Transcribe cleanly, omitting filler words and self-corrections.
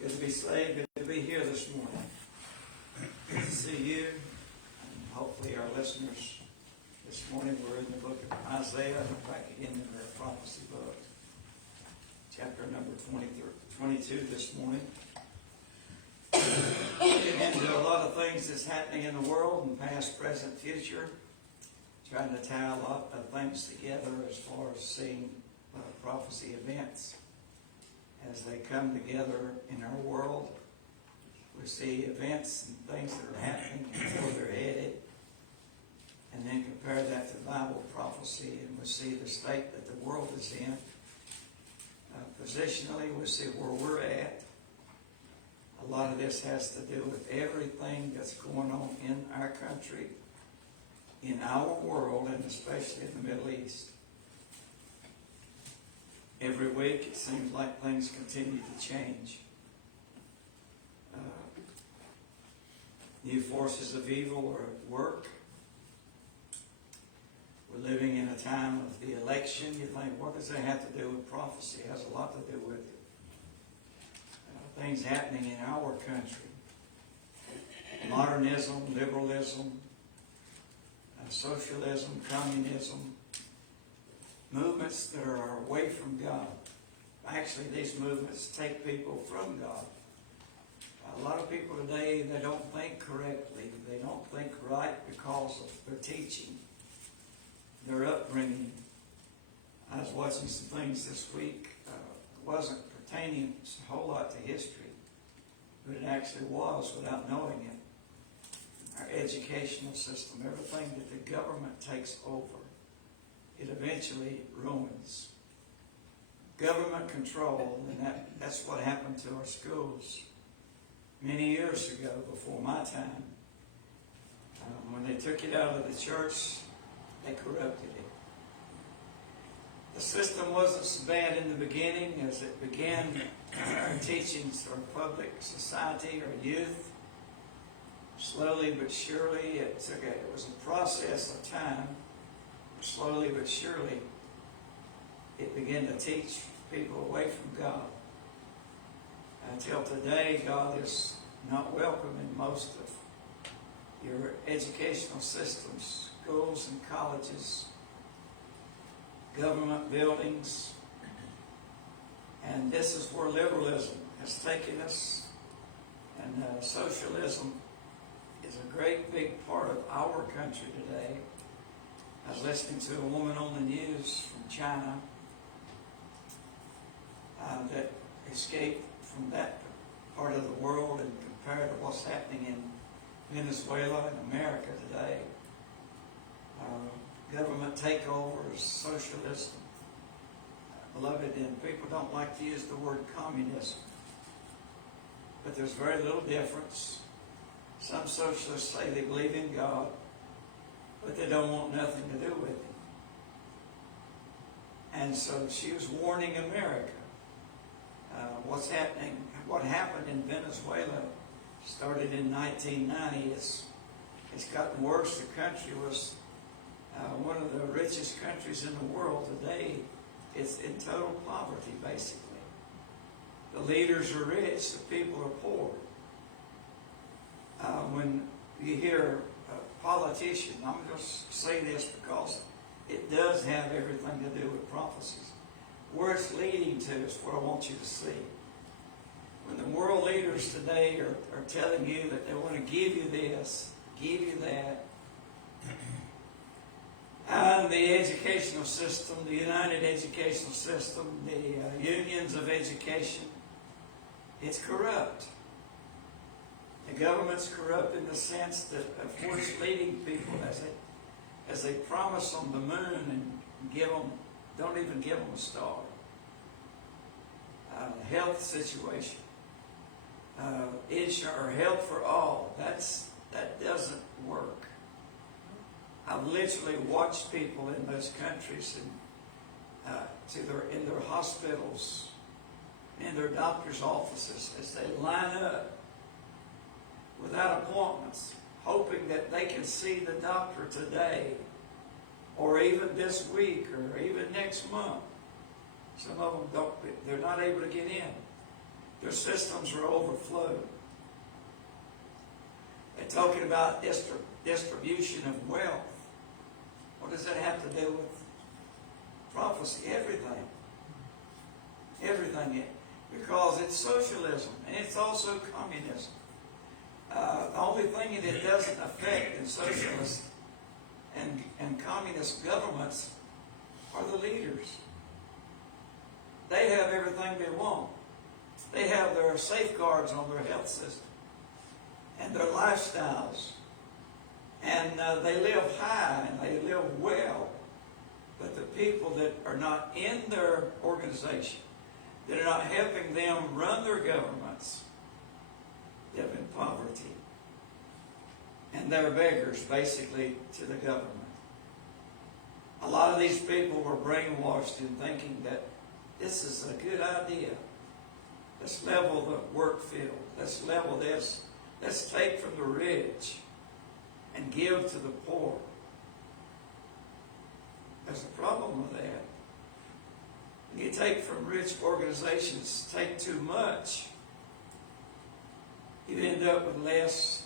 Good to be saved. Good to be here this morning. Good to see you. And hopefully our listeners this morning, we're in the book of Isaiah, back again in our prophecy book. Chapter number 22 this morning. Getting into a lot of things that's happening in the world, in past, present, future. Trying to tie a lot of things together as far as seeing prophecy events as they come together in our world. We see events and things that are happening and where they're headed, and then compare that to Bible prophecy, and we see the state that the world is in. Positionally, we see where we're at. A lot of this has to do with everything that's going on in our country, in our world, and especially in the Middle East. Every week it seems like things continue to change. New forces of evil are at work. We're living in a time of the election. You think, what does that have to do with prophecy? It has a lot to do with it. Things happening in our country. Modernism, liberalism, socialism, communism, movements that are away from God. Actually, these movements take people from God. A lot of people today, they don't think correctly. They don't think right because of their teaching, their upbringing. I was watching some things this week. It wasn't pertaining a whole lot to history, but it actually was without knowing it. Our educational system, everything that the government takes over, it eventually ruins. Government control, and that's what happened to our schools many years ago, before my time. When they took it out of the church, they corrupted it. The system wasn't so bad in the beginning as it began our teachings to our public society, our youth. Slowly but surely, it was a process of time. Slowly but surely, it began to teach people away from God. Until today, God is not welcome in most of your educational systems, schools and colleges, government buildings. And this is where liberalism has taken us. And socialism is a great big part of our country today. I was listening to a woman on the news from China that escaped from that part of the world and compared to what's happening in Venezuela and America today. Government takeovers, socialism. Beloved, and people don't like to use the word communism, but there's very little difference. Some socialists say they believe in God, but they don't want nothing to do with Him. And so she was warning America. What's happening, what happened in Venezuela started in 1990. It's gotten worse. The country was one of the richest countries in the world. Today, it's in total poverty, basically. The leaders are rich, the people are poor. When you hear a politician, I'm going to say this because it does have everything to do with prophecies. Where it's leading to is what I want you to see. When the world leaders today are telling you that they want to give you this, give you that, and the educational system, the United Educational System, the unions of education, it's corrupt. The government's corrupt in the sense that of course leading people as they promise them the moon and don't even give them a star. Health situation, insurance, health for all. That doesn't work. I've literally watched people in those countries and in their hospitals, in their doctor's offices, as they line up without appointments, hoping that they can see the doctor today, or even this week, or even next month. Some of them they're not able to get in. Their systems are overflowed. They're talking about distribution of wealth. What does that have to do with prophecy? Everything. Everything. Because it's socialism and it's also communism. The only thing that it doesn't affect in socialist and communist governments are the leaders. They have everything they want. They have their safeguards on their health system and their lifestyles. And they live high and they live well. But the people that are not in their organization, that are not helping them run their governments, live in poverty. And they're beggars, basically, to the government. A lot of these people were brainwashed in thinking that this is a good idea. Let's level the work field. Let's level this. Let's take from the rich and give to the poor. There's a problem with that. When you take from rich organizations, take too much, you end up with less